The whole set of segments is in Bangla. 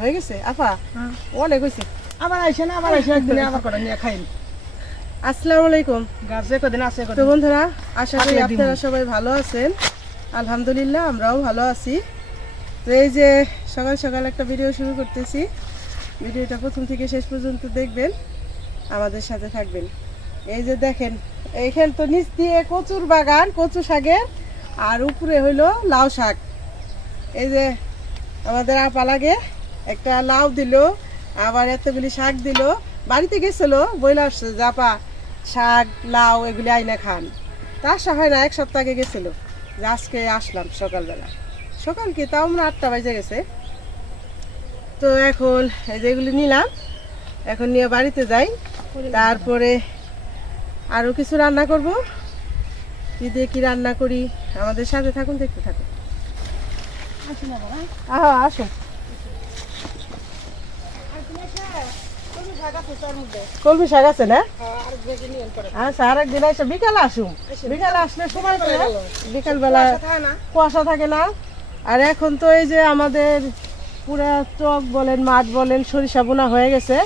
হয়ে গেছে। আপা অনেক হয়েছে আবার আইসে না আবার আইসে একদিন আবার কটা নিয়ে খাইন। আসসালামু আলাইকুম। গাছে কদিন আছে তো বন্ধুরা আশা করি আপনারা সবাই ভালো আছেন। আলহামদুলিল্লাহ আমরাও ভালো আছি। তো এই যে সকাল সকাল একটা ভিডিও শুরু করতেছি। ভিডিওটা প্রথম থেকে শেষ পর্যন্ত দেখবেন আমাদের সাথে থাকবেন। এই যে দেখেন এইখান তো নিচ দিয়ে কচুর বাগান কচু শাকের আর উপরে হইল লাউ শাক। এই যে আমাদের আপা লাগে একটা লাউ দিল আবার এতগুলি শাক দিল। বাড়িতে গেছিল বইলে আসছে জাপা শাক লাউ এগুলি আইনা খান। তা আসা হয় না এক সপ্তাহ আগে গেছিল। যে আজকে আসলাম সকালবেলা। সকাল কি? তাও আমরা আটটা বাজে গেছে। তো এখন এই যে এগুলি নিলাম এখন নিয়ে বাড়িতে যাই। তারপরে আরও কিছু রান্না করব। কি দিয়ে কি রান্না করি? আমাদের সাথে থাকুন দেখতে থাকুন। আহা আসুন। কলমি শাক আছে না? আচ্ছা আর একদিন এসে বিকালে আসুন বিকালে আসলে সময় করে বিকালবেলা কুয়াশা থাকে না? আর এখন তো এই যে আমাদের পুরা টক বলেন মাছ বলেন সরিষা বোনা হয়ে গেছে।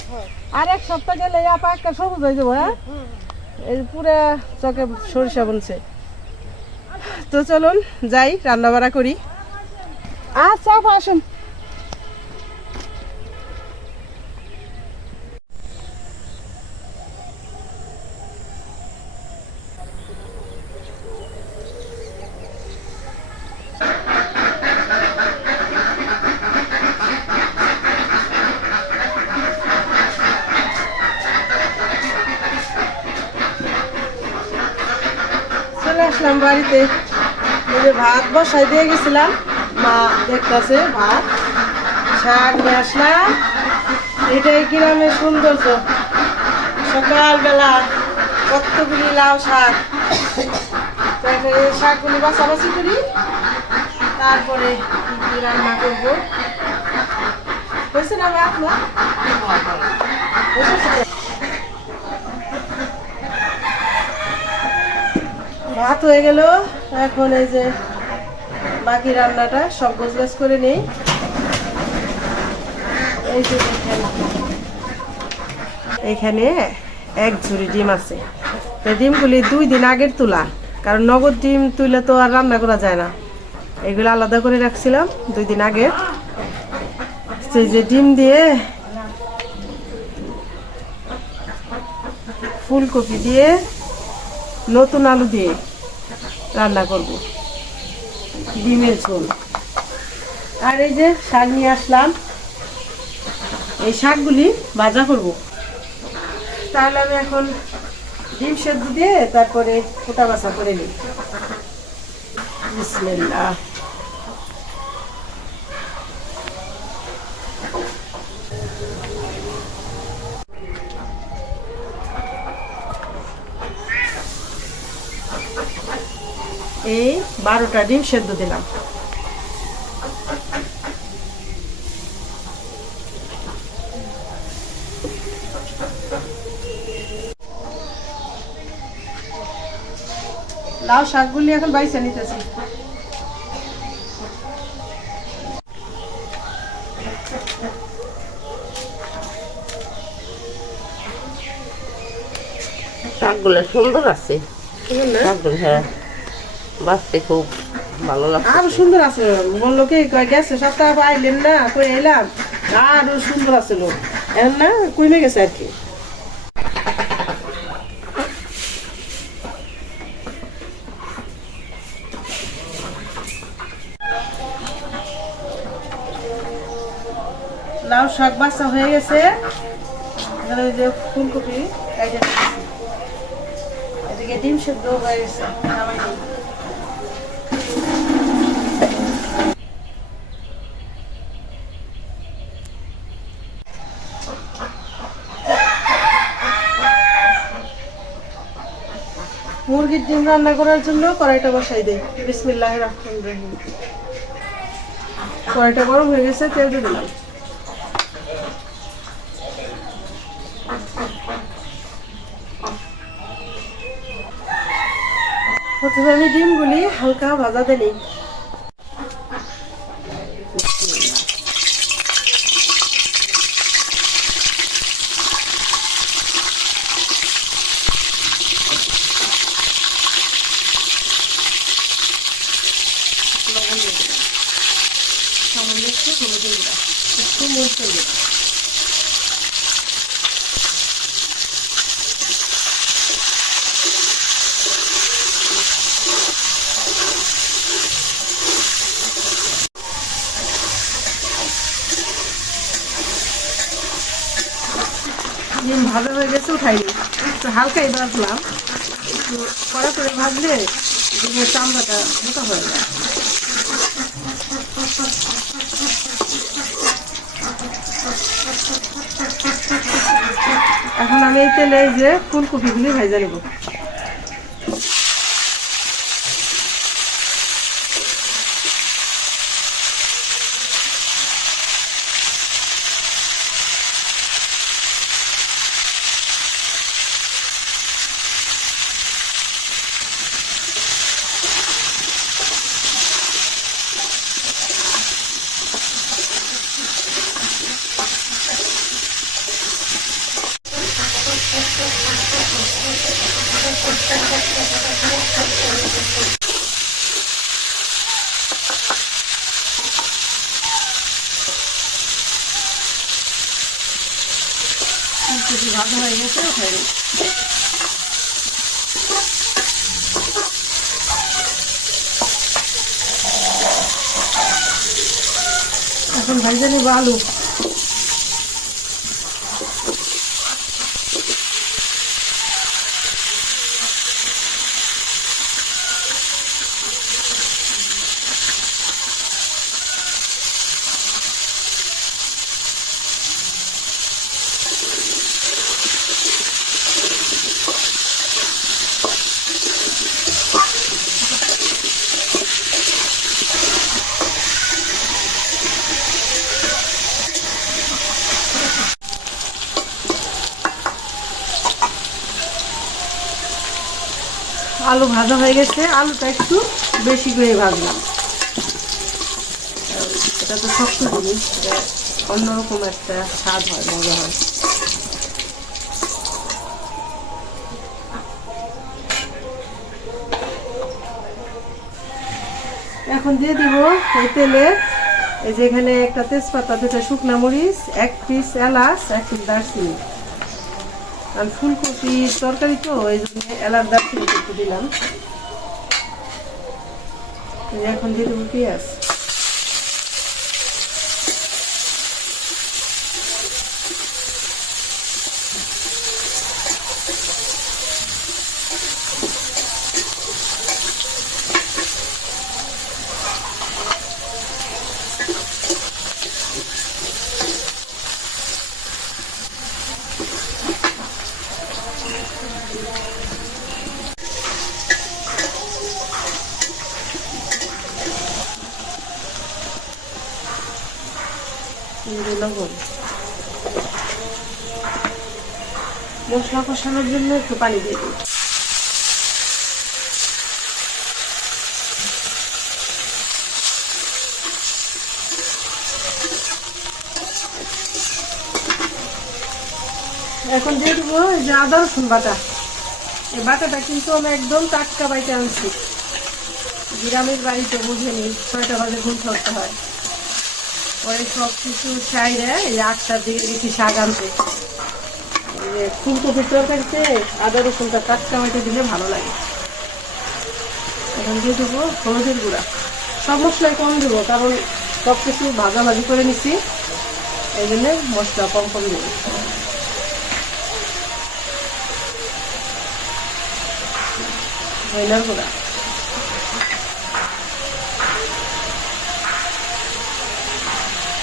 আর এক সপ্তাহ গেলে আপা একটা সবুজ হয়ে যাব হ্যাঁ? এই পুরা চকে সরিষা বুনছে তো চলুন যাই রান্না বাড়া করি। আচ্ছা আপা আসুন চলে আসলাম বাড়িতে এই যে ভাত বসাই দিয়ে গেছিলাম। মা দেখতেছে ভাত শাক নিয়ে আসলাম এটাই গ্রামের সৌন্দর্য। সকালবেলা কতগুলি লাউ শাক। তো এখন এই শাকগুলি বাছাবাছি করি। তারপরে কি রান্না করব। হয়েছে না আপনার? ভাত হয়ে গেল। এখন এই যে বাকি রান্নাটা সব গোছগাছ করে নেই। এখানে এক ঝুড়ি ডিম আছে। ডিমগুলি দুই দিন আগের তোলা, কারণ নগদ ডিম তুলে তো আর রান্না করা যায় না। এগুলো আলাদা করে রাখছিলাম দুই দিন আগে। সেই যে ডিম দিয়ে ফুলকপি দিয়ে নতুন আলু দিয়ে রান্না করব। ডিমের ঝোল। আর এই যে শাক নিয়ে আসলাম। এই শাকগুলি ভাজা করব। তাহলে আমি এখন ডিম সেদ্ধ দিয়ে তারপরে ফোটা বাসা করে নিই। বিসমিল্লাহ। বারোটা ডিম সেদ্ধ দিলাম। লাউ শাকগুলি এখন বাইসে নিতেছি। শাকগুলো সুন্দর আছে। হ্যাঁ। বাঁচতে খুব ভালো লাগছে। আরও সুন্দর আছে। বলল কি গেছে সপ্তাহ আইলেন না, কই এলাম? আরও সুন্দর আছে লোক। এখন না, কমে গেছে আর কি। লাউ শাক বাচ্চা হয়ে গেছে। এখানে যে ফুলকপি এদিকে ডিম সেদ্ধ হয়ে গেছে। মুরগির ডিম রান্না করার জন্য কড়াইটা বসাই দিই। বিসমিল্লাহ রহমান রহিম। কড়াইটা গরম হয়ে গেছে, তেল দিয়ে দিলাম। প্রথমে আমি ডিমগুলি হালকা ভাজাতে নিই। ডিম ভালো হয়ে গেছে উঠাইনি একটু হালকাই ভাজলাম। একটু কড়া করে ডিমের চামড়াটা মোটা হয়ে যায় আমি এই তেলে এই যে ফুলকপিগুলি ভেজে নেব ফুলকপি ভাজা হয়ে গেছে উঠাই নেব এখন আলু ভাজা হয়ে গেছে। আলুটা একটু বেশি করে ভাজলাম। এটা তো শক্ত জিনিস অন্যরকম একটা স্বাদ হয়, মজা হয়। এখন দিয়ে দিব এই তেলে, এই যে এখানে একটা তেজপাতা, দুটা শুকনা মরিচ, এক পিস এলাচ, এক পিস দারচিনি। আর ফুলকপি তরকারি তো এই জন্য এলার একটু দিলাম। এখন দিয়ে দেবো পেঁয়াজ। লবণ। মশলা কষানোর জন্য একটু পানি দিয়ে দিই। এখন দিয়ে দেবো যে আদা রসুন বাটা। এই বাটাটা কিন্তু আমি একদম টাটকা বাইতে আনছি। গ্রামের বাড়িতে বুঝে নিই ছয়টা বাজে ঘুম ধরতে হয়। পরে সব কিছু চাইরে এই যে আটটার দিকে দেখি শাক আনতে ফুলকপির তরকারিতে আদা রসুনটা টাটকা মাটি দিলে ভালো লাগে। এখন দিয়ে দেবো হলুদের গুঁড়া। সব মশলাই কম দেবো, কারণ সব কিছু ভাজাভাজি করে নিছি। এই জন্য মশলা কম কম দেবো। ময়লার গুঁড়া।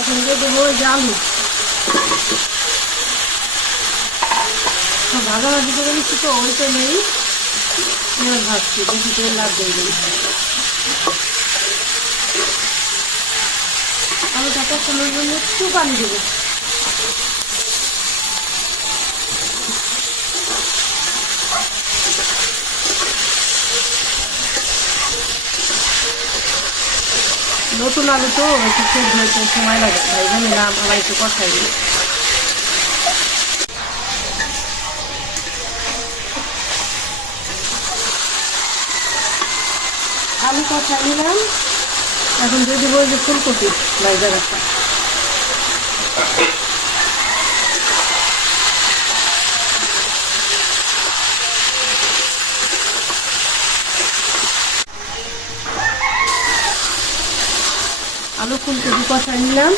এখন দিয়ে দেবো আলু ভাজাভাজি করে নিচ্ছি তো ওই তেলেই পেঁয়াজ ভাজছি বেশি তেল লাগবে এই জিনিসটা। আলুটা কষানোর জন্য একটু পানি দেবো। নতুন আলু তো একটু সেদ্ধ হতে সময় লাগে। ভাই জন্য না, আমার একটু কষাই দিই। আলু কষাই নিলাম। এখন যদি বলছে ফুলকপি ভাই রাখা আলু ফুলকপি কষাই নিলাম।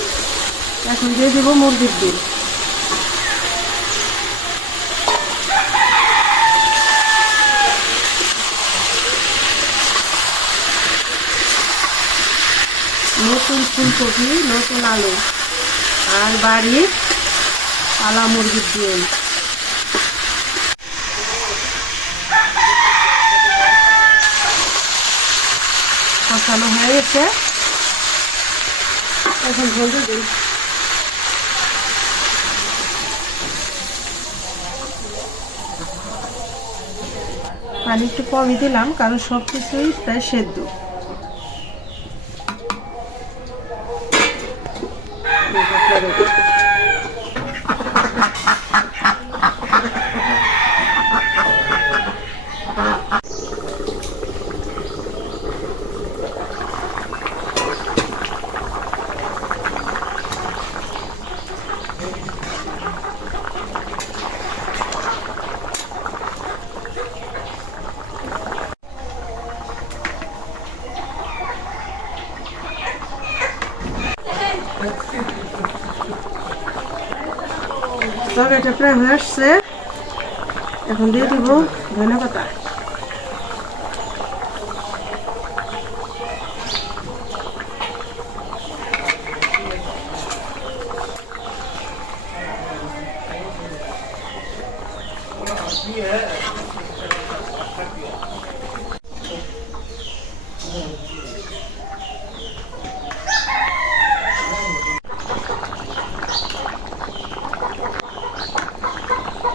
এখন দিয়ে দেবো মুরগির ডিম। নতুন ফুলকপি, নতুন আলু আর বাড়ির পালা মুরগির ডিম। কষানো হয়ে গেছে। এখন পানি একটু কমই দিলাম কারণ সব কিছুই প্রায় সেদ্ধ। তরকারিটা প্রায় হয়ে আসছে এখন দিয়ে দিব ধনে পাতা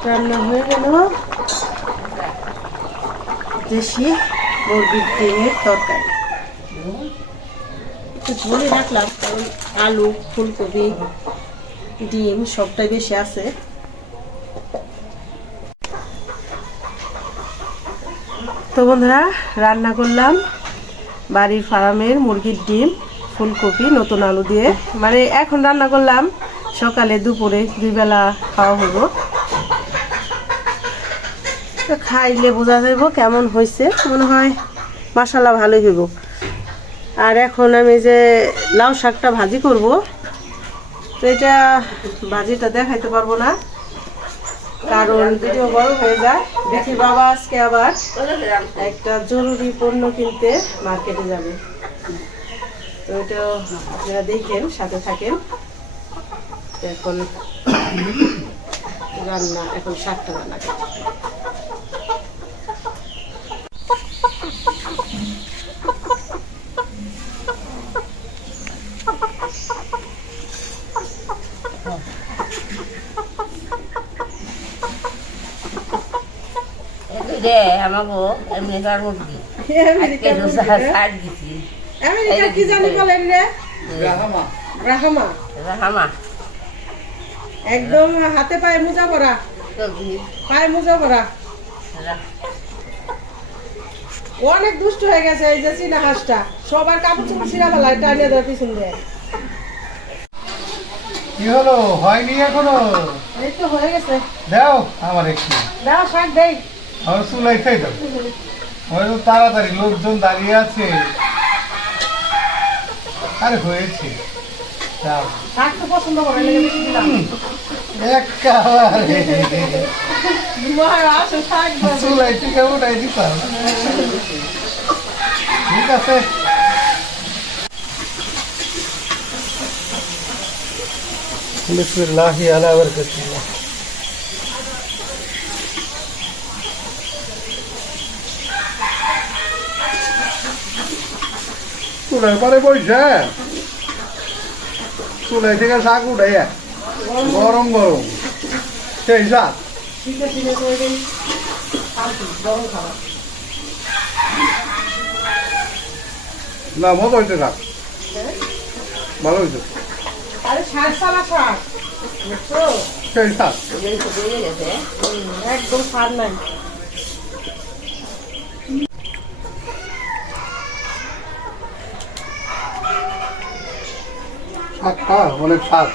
রান্না হয়ে গেল। দেশি মুরগির ডিমের তরকারি। একটু ঝোলে রাখলাম আলু, ফুলকপি, ডিম সবটাই বেশি আছে। তো বন্ধুরা, রান্না করলাম বাড়ির ফার্মের মুরগির ডিম, ফুলকপি, নতুন আলু দিয়ে। মানে এখন রান্না করলাম সকালে দুপুরে দুই বেলা খাওয়া তো খাইলে বোঝা যাব কেমন হয়েছে মনে হয় মশালা ভালোই হইব। আর এখন আমি যে লাউ শাকটা ভাজি করব, তো এটা ভাজিটা দেখাইতে পারব না, কারণ ভিডিও বড় হয়ে যায়। দেখি বাবা আজকে আবার একটা জরুরি পণ্য কিনতে মার্কেটে যাবে। তো এটা আপনারা দেখেন, সাথে থাকেন। এখন রান্না, এখন শাকটা রান্না করব আমাকে আমেরিকার মুরগি। আজকে রোজা ছাড় দিছি। আমেরিকা কি জানি বলেন রে? রাহামা। হামা একদম হাতে পায়ে মোজা পরা। পায়ে মোজা পরা। অনেক দুষ্ট হয়ে গেছে এই যে চীনা হাঁসটা। সবার কাপড় চোপড় ছিঁড়া ফেলায় টানিয়ে দেওয়ার পিছন দিয়ে। কি হলো? হয়নি এখনও? এই তো হয়ে গেছে। দাও আমার একটু। দাও শাক দেই। আমার চুলাই খাই দাও। আমার তাড়াতাড়ি লোকজন দাঁড়িয়ে আছে। আরে হয়েছে। পছন্দ করে। চুলাই থেকে উঠাই দিতাম। ঠিক আছে। বিসমিল্লাহি আলা বারাকাতুল্লাহ। চুলার পরে বইছে। চুলাই থেকে শাক উঠাইয়া গরম গরম। সেই শাক। না মজা হইতে শাক ভালো হয়েছে সেই শাক। একদম স্বাদ নাই। শাক খা অনেক শাক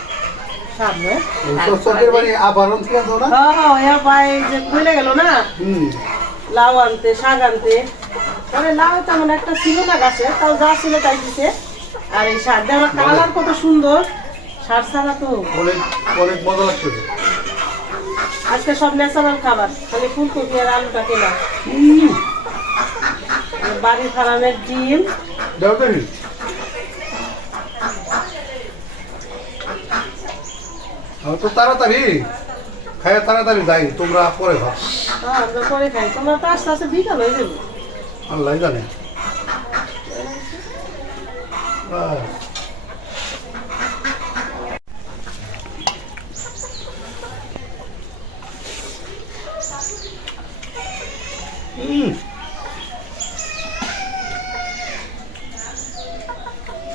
চোখের বাড়ি আবরণ থেকে তো না? হ্যাঁ যে খুলে গেল না? লাউ আনতে শাক আনতে। মানে লাউ তেমন একটা ছিল না গাছে তাও যা ছিল তাই দিছে। আর এই শাক দেওয়া কালার কত সুন্দর। সার ছাড়া তো অনেক অনেক মজা লাগছে আজকে সব ন্যাচারাল খাবার খালি ফুলকপি আর আলুটা কেনা। বাড়ির ফার্মের ডিম। দাও তো তাড়াতাড়ি। খাইয়া তাড়াতাড়ি যাই তোমরা পরে খাও। হ্যাঁ আমরা খাই। তোমরা তো আস্তে আস্তে বিকাল হয়ে যাবে। আল্লাহ জানে। আহ, হুম।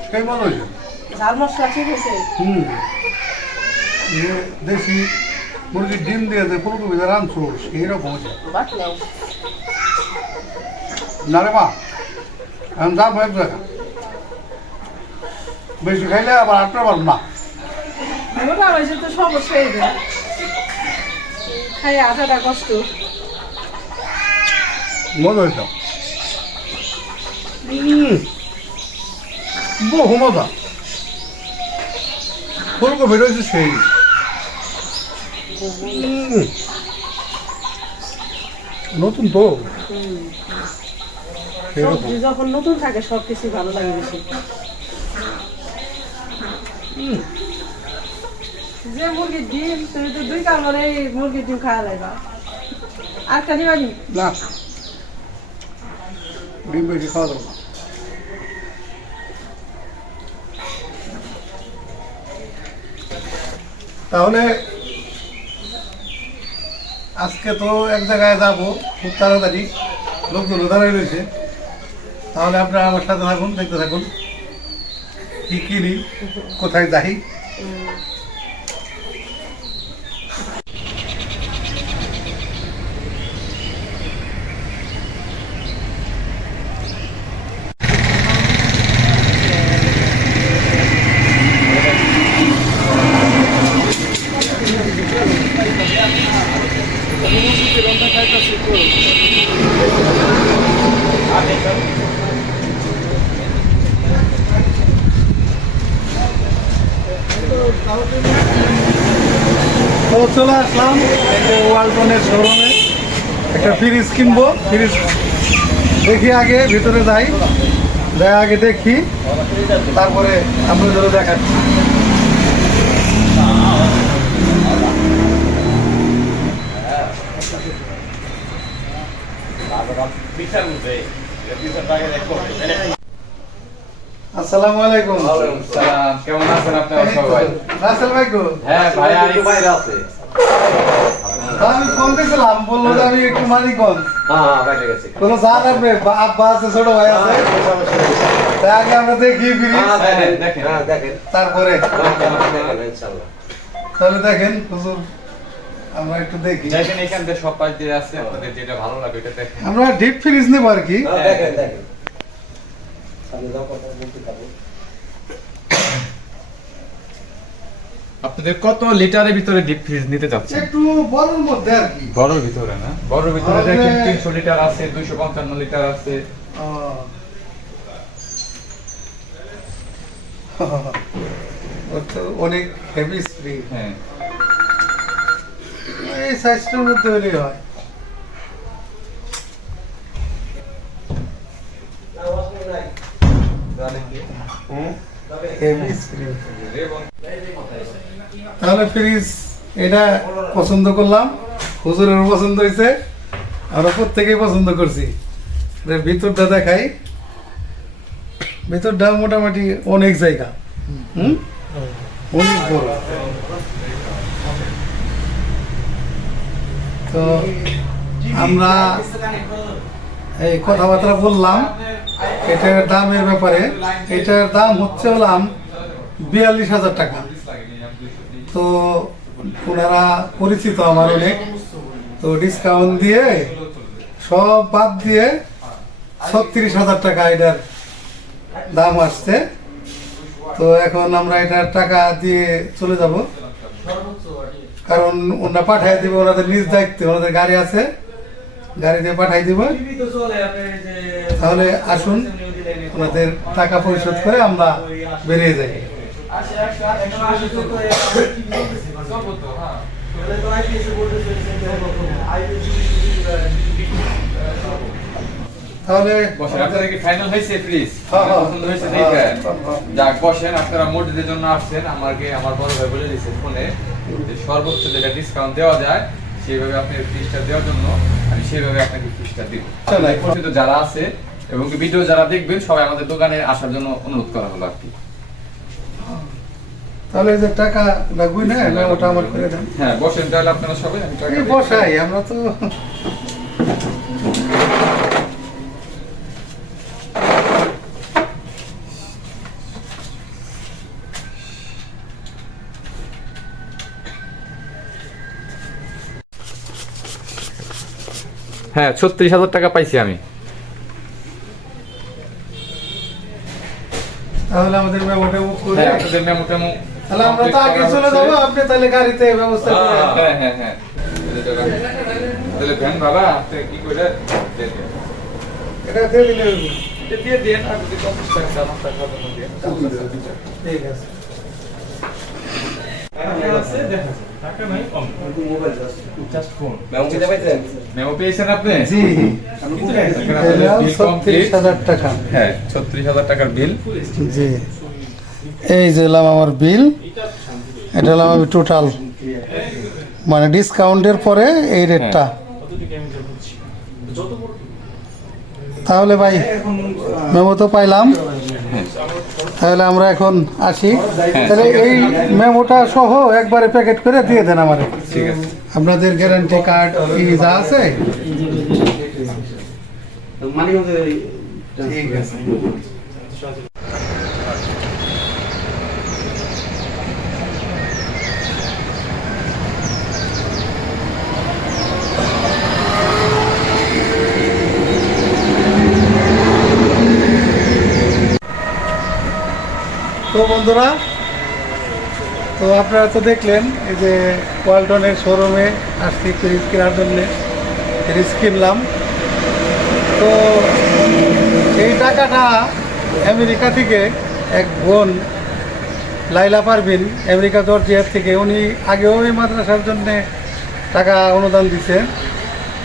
সেই হয়েছে ঝাল মশলা ঠিক আছে হুম। যে দেশি মুরগির ডিম দিয়ে যে ফুলকপি দিয়ে রাঁধছো সেইরকম নেও না রে মা যাব এক জায়গা বেশি খাইলে আবার আটটা পারব না তো সমস্যা। খাই আটাটা কষ্ট মজা হয়েছে বহু মজা ফুলকপি রয়েছে সেই নতুন তো। সবজি যখন নতুন থাকে সব কিছু ভালো লাগে বেশি। যে মুরগির ডিম তুমি তো দুই কাল এই মুরগির ডিম খাওয়া লাগবা আর কানি বানি না। ডিম বেশি খাওয়া যাবে তাহলে আজকে তো এক জায়গায় যাব, খুব তাড়াতাড়ি। লোকজন দাঁড়াই রয়েছে। তাহলে আপনারা আমার সাথে থাকুন, দেখতে থাকুন। কী কিনি, কোথায় যাই তো চলে আসলাম যে ওয়ালটনের শোরুমে। একটা ফ্রিজ কিনবো ফ্রিজ দেখি আগে ভিতরে যাই যাই আগে দেখি তারপরে আপনাদের দেখাচ্ছি। আসসালামু আলাইকুম। কেমন আছেন আপনারা সবাই? রাসেল ভাই হ্যাঁ ভাই আমি বাইরে আছে। আমি ফোন দিয়েছিলাম বলল যে আমি একটু মানিকগঞ্জ। হ্যাঁ হ্যাঁ কোনো যা লাগবে? আব্বা আছে ছোট ভাই আছে। তাই আগে আমরা দেখি হ্যাঁ হ্যাঁ তারপরে? তাহলে দেখেন হুজুর আমরা একটু দেখি। দেখেন এখান থেকে সব পাশ দিয়ে আছে আপনাদের যেটা ভালো লাগে এটা দেখেন। আমরা ডিপ ফ্রিজ নেব আর কি। দেখেন দেখেন। আপনাদের কত লিটারের ভিতরে ডিপ ফ্রিজ নিতে চাচ্ছেন একটু বড়র মধ্যে আর কি। বড়র ভিতরে না? বড়র ভিতরে দেখেন তিনশো লিটার আছে দুইশো পঞ্চান্ন লিটার আছে। অনেক হেভি স্প্রিং হ্যাঁ। এই সাইজটার মধ্যে হলেই হয়। হেভি স্প্রিং তাহলে ফ্রিজ এটা পছন্দ করলাম হুজুরের পছন্দ হয়েছে, আমরা প্রত্যেকেই পছন্দ করছি। ভিতরটা দেখাই। ভিতরটা মোটামুটি অনেক জায়গা। হুম? অনেক বড়। তো আমরা এই কথাবার্তা বললাম, এটার দামের ব্যাপারে। এটার দাম হচ্ছে হলাম বিয়াল্লিশ হাজার টাকা। তো ওনারা পরিচিত আমার অনেক। তো ডিসকাউন্ট দিয়ে সব বাদ দিয়ে ছত্রিশ হাজার টাকা এটার দাম আসছে। তো এখন আমরা এটার টাকা দিয়ে চলে যাব। কারণ ওনারা পাঠাই দিব, ওনাদের নিজ দায়িত্বে, ওনাদের গাড়ি আছে। গাড়ি দিয়ে পাঠাই দিব। তাহলে আসুন, ওনাদের টাকা পরিশোধ করে আমরা বেরিয়ে যাই। তাহলে বসেন কি ফাইনাল হয়েছে প্লিজ। পছন্দ হয়েছে দেখে। যাক বসেন আপনারা মসজিদের জন্য আসছেন আমাকে আমার বড় ভাই বলে দিয়েছে ফোনে যে সর্বোচ্চ যেটা ডিসকাউন্ট দেওয়া যায় সেইভাবে আপনি ফিসটা দেওয়ার জন্য আমি সেইভাবে আপনাকে ফিসটা দিব। চলো। যারা আছে এবং ভিডিও যারা দেখবেন সবাই আমাদের দোকানে আসার জন্য অনুরোধ করা হলো আর কি। তাহলে এই যে টাকা লাগবে না ওটা আমার করে দেন। হ্যাঁ বসেন তাহলে আপনারা সবাই আমি টাকা বসাই আমরা তো হ্যাঁ ছত্রিশ হাজার টাকা পাইছি আমি। তাহলে আমাদের মেমোটা মুখ করে হ্যাঁ আপনাদের মেমো টেমো তাহলে আমরা তো আগে চলে যাব আপনি তাহলে গাড়িতে ব্যবস্থা করে হ্যাঁ হ্যাঁ হ্যাঁ। তাহলে ভ্যান বাবা আপনি কি করে এটা দিয়ে দিলে এটা দিয়ে দিন আর যদি পঞ্চাশ টাকা দাম আপনার খাবার দিয়ে ঠিক আছে। মেমো পেয়েছেন আপনি? জি। এখানে আপনাদের bill ছত্রিশ হাজার টাকা। হ্যাঁ ছত্রিশ হাজার টাকার বিল জি। এই যে এলাম আমার বিল এটা হলাম আমি টোটাল মানে ডিসকাউন্টের পরে এই রেটটা তাহলে ভাই মেমো তো পাইলাম। তাহলে আমরা এখন আসি। তাহলে এই মেমোটা সহ একবারে প্যাকেট করে দিয়ে দেন আমার। আপনাদের গ্যারান্টি কার্ড ই যা আছে? ঠিক আছে। বন্ধুরা। তো আপনারা তো দেখলেন, এই যে ওয়ালটনের শোরুমে আসছি ফ্রিজ কেনার জন্যে ফ্রিজ কিনলাম। তো এই টাকাটা আমেরিকা থেকে এক বোন লাইলা পারভিন আমেরিকা জর্জিয়ার থেকে উনি আগেও এই মাদ্রাসার জন্য টাকা অনুদান দিছেন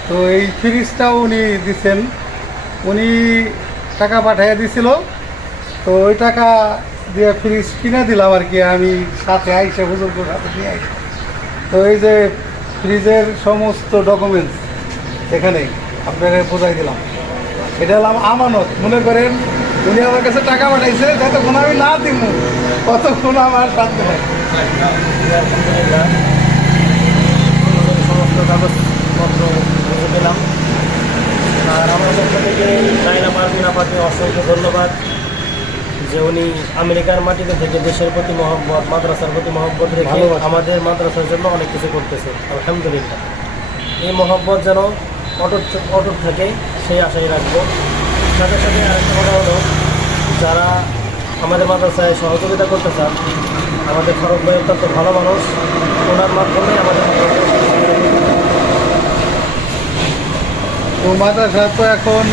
তো এই ফ্রিজটাও উনি দিছেন। উনি টাকা পাঠিয়ে দিছিল। তো ওই টাকা দিয়ে ফ্রিজ কিনে দিলাম আর কি, আমি সাথে আইসে বুজুর্গ সাথে নিয়ে আইসি। তো এই যে ফ্রিজের সমস্ত ডকুমেন্টস এখানে আপনাকে বোঝাই দিলাম। এটা হলাম আমানত। মনে করেন, উনি আমার কাছে টাকা পাঠাইছে, যতক্ষণ আমি না দিব ততক্ষণ আমার শান্তি নাই সমস্ত কাগজপত্র বুঝে পেলাম আর আমার পক্ষ থেকে নাইনা পারভিন আপাকে অসংখ্য ধন্যবাদ। যে উনি আমেরিকার মাটিতে থেকে দেশের প্রতি মহব্বত মাদ্রাসার প্রতি মহব্বত রেখে। আমাদের মাদ্রাসার জন্য অনেক কিছু করতেছে। আলহামদুলিল্লাহ। এই মহব্বত যেন অটুট অটুট থাকে সেই আশাই রাখব। সাথে সাথে আরেকটা কথা হলো যারা আমাদের মাদ্রাসায় সহযোগিতা করতে চান আমাদের ফারুক ভাই অত্যন্ত ভালো মানুষ ওনার মাধ্যমে আমাদের তো মাদ্রাসা তো এখন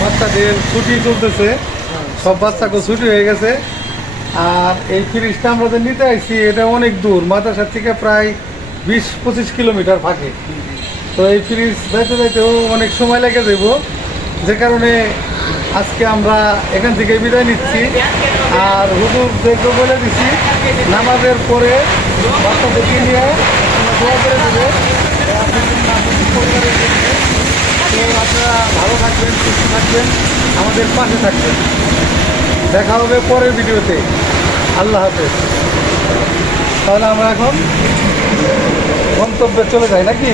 বাচ্চাদের ছুটি চলতেছে। সব বাচ্চাকে ছুটি হয়ে গেছে। আর এই ফ্রিজটা আমরা যে নিতে আসছি এটা অনেক দূর, মাদ্রাসার থেকে প্রায় বিশ পঁচিশ কিলোমিটার ফাঁকে। তো এই ফ্রিজ যাইতে যাইতেও অনেক সময় লেগে যাব যে কারণে আজকে আমরা এখান থেকে বিদায় নিচ্ছি। আর হুজুরদেরকে বলে দিছি, নামাজের পরে বাচ্চাদেরকে নিয়ে আপনারা ভালো থাকবেন, সুস্থ থাকবেন, আমাদের পাশে থাকবেন। দেখা হবে পরের ভিডিওতে। আল্লাহ হাফেজ। তাহলে আমরা এখন গন্তব্যে চলে যাই নাকি?